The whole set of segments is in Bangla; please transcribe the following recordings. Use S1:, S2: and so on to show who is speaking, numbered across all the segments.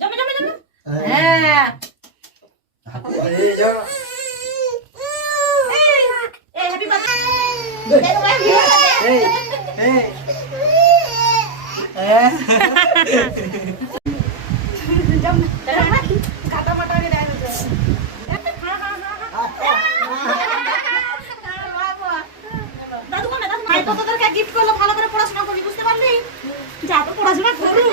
S1: জমে জমে জমে হ্যাঁ
S2: এই যা
S1: এই হ্যাপি বার্থডে
S2: এই এই হ্যাঁ
S1: কাটা মাটা কে দেয় দাদু কোন দাদু মাই তো তোদেরকে গিফট করল ভালো করে পড়াশোনা করবি বুঝতে পারলি যা তো পড়াশোনা করু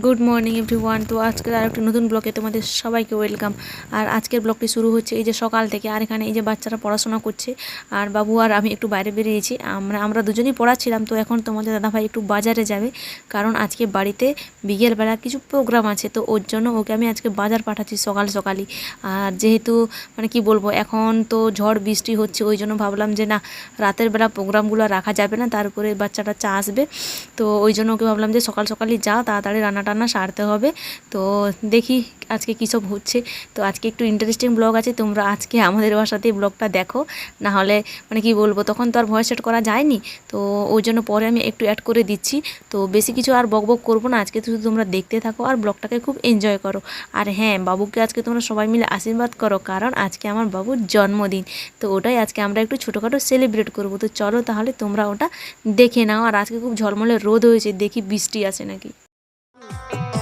S3: গুড মর্নিং এভরি ওয়ান তো আজকের আর একটা নতুন ব্লগে তোমাদের সবাইকে ওয়েলকাম আর আজকের ব্লগটি শুরু হচ্ছে এই যে সকাল থেকে, আর এখানে এই যে বাচ্চারা পড়াশোনা করছে। আর বাবু আর আমি একটু বাইরে বেরিয়েছি। আমরা আমরা দুজনেই পড়াচ্ছিলাম, তো এখন তোমাদের দাদাভাই একটু বাজারে যাবে। কারণ আজকে বাড়িতে বিকেলবেলা কিছু প্রোগ্রাম আছে, তো ওর জন্য ওকে আমি আজকে বাজার পাঠাচ্ছি সকাল সকালই। আর যেহেতু মানে কি বলব, এখন তো ঝড় বৃষ্টি হচ্ছে, ওই জন্য ভাবলাম যে না, রাতের বেলা প্রোগ্রামগুলো রাখা যাবে না তার উপরে বাচ্চাটা চা আসবে। তো ওই জন্য ওকে ভাবলাম যে সকাল সকালই যা, তাড়াতাড়ি রান্না টান্না সারতে হবে। তো দেখি আজকে কী সব হচ্ছে। তো আজকে একটু ইন্টারেস্টিং ব্লগ আছে, তোমরা আজকে আমাদের বাসাতে ব্লগটা দেখো। না হলে মানে কি বলব, তখন তো আর ভয়েস সেট করা যায়নি। তো ওই জন্য পরে আমি একটু অ্যাড করে দিচ্ছি। তো বেশি কিছু আর বক বক করব না, আজকে শুধু তোমরা দেখতে থাকো আর ব্লগটাকে খুব এনজয় করো। আর হ্যাঁ বাবুকে আজকে তোমরা সবাই মিলে আশীর্বাদ করো, কারণ আজকে আমার বাবুর জন্মদিন। তো ওটাই আজকে আমরা একটু ছোটোখাটো সেলিব্রেট করব। তো চলো তাহলে তোমরা ওটা দেখে নাও। আর আজকে খুব ঝলমলে রোদ হয়েছে, দেখি বৃষ্টি আছে নাকি। Thank you.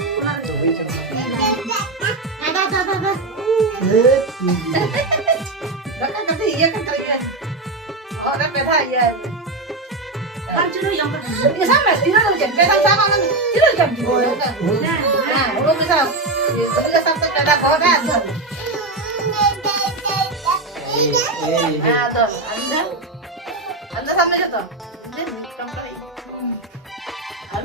S2: không có bàn nữa đi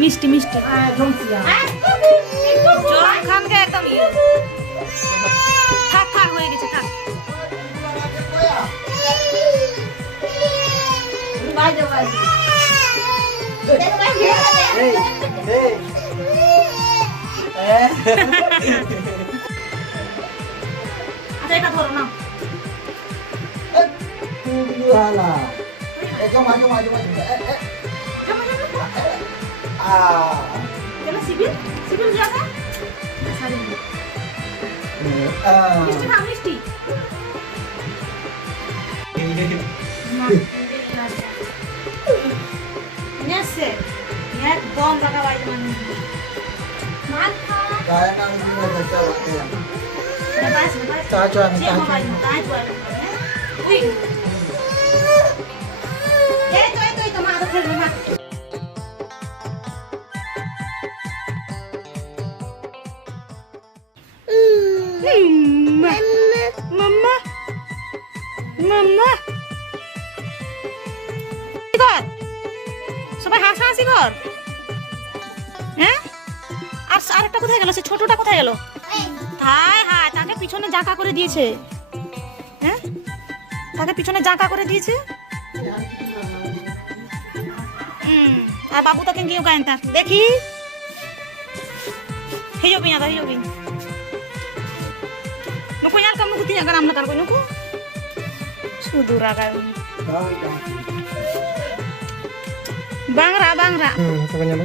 S3: মিষ্টি মিষ্টি। খানকে একদম ইয়ে। থাক থাক হয়ে গেছে থাক.
S1: আচ্ছা এটা ধরো না
S2: Đưa là. Ê, cho mà, cho mà, cho mà. Ê, ê. À.
S1: এটা সিভিল সিভিল যে আছে
S2: À.
S1: মিষ্টি খা মিষ্টি নেছে একদম টাকা বাইরে মানে মাল এই তো মা তো খেলবে মা
S3: মাম্মা কর সবাই হাসাহাসি কর। হ্যাঁ? আর
S4: আরেকটা কোথায় গেল? সে ছোটটা কোথায় গেল? হায় হায় তাকে পিছনে জাঁকা করে দিয়েছে। হ্যাঁ? তাকে পিছনে জাঁকা করে দিয়েছে? হুম আর বাবু তাকে গিয়ে গায়েন তার দেখি। pin nuku nyal kamu kutinya kan amna tarko nuku sudura kan bangra bangra
S2: হুম তোকে জানো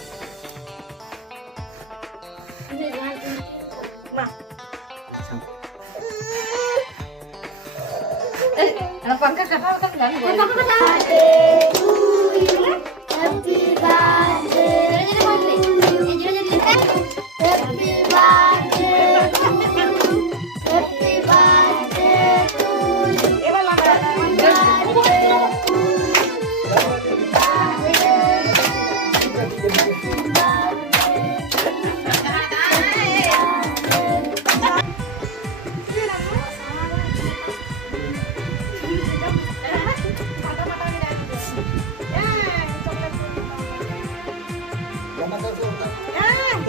S1: Happy birthday.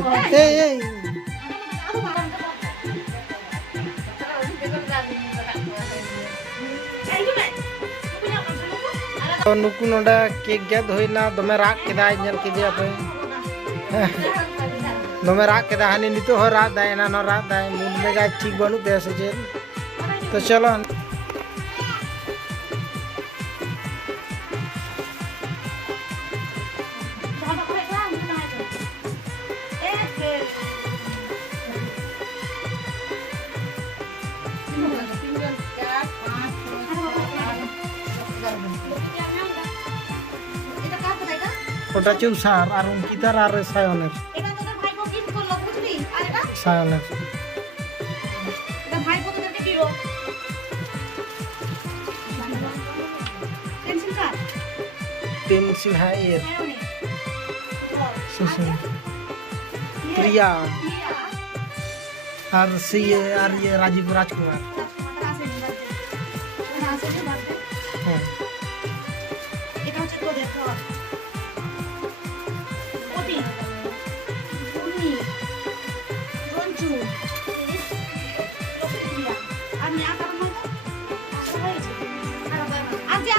S4: sama lu?
S2: তো নুকু নোডা কেক গেদ হইনা দমে রাগ কেদাই ñel কেজে আপে দমে রাগ কেদা হানি নিতো হয় রাত দেয় না না রাত দেয় মুড ওটা চৌসার আর অঙ্কিতার আর সায়নের? সায়নের।
S4: পেন্সিল
S2: হ্যাঁ এর
S4: ইয়ে,
S2: প্রিয়া। আর সেই আর ইয়ে রাজীব রাজকুমার।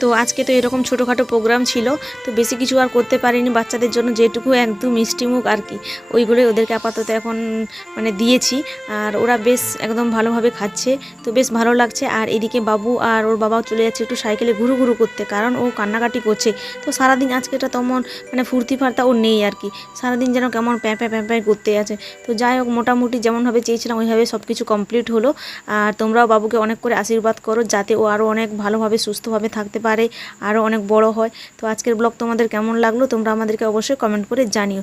S4: তো
S3: আজকে তো এরকম ছোটোখাটো প্রোগ্রাম ছিল, তো বেশি কিছু আর করতে পারিনি। বাচ্চাদের জন্য যেটুকু একদম মিষ্টি মুখ আর কি, ওইগুলোই ওদেরকে আপাতত এখন মানে দিয়েছি। আর ওরা বেশ একদম ভালোভাবে খাচ্ছে, তো বেশ ভালো লাগছে। আর এদিকে বাবু আর ওর বাবাও চলে যাচ্ছে একটু সাইকেলে ঘুরু ঘুরু করতে, কারণ ও কান্নাকাটি করছে। তো সারাদিন আজকেটা তেমন মানে ফুর্তি ফার্তা ও নেই আর কি। সারাদিন যেন কেমন প্যাঁ প্যাঁ প্যাঁ প্যাঁ করতে আছে। তো যাই হোক, মোটামুটি যেমনভাবে চেয়েছিলাম, ওইভাবে সব কিছু কমপ্লিট হলো। আর তোমরাও বাবুকে অনেক করে আশীর্বাদ করো, যাতে ও আরও অনেক ভালোভাবে, সুস্থভাবে থাকতে পারে, আরও অনেক বড় হয়। তো আজকের ব্লগ তোমাদের কেমন লাগল তোমরা আমাদেরকে অবশ্যই কমেন্ট করে জানিও।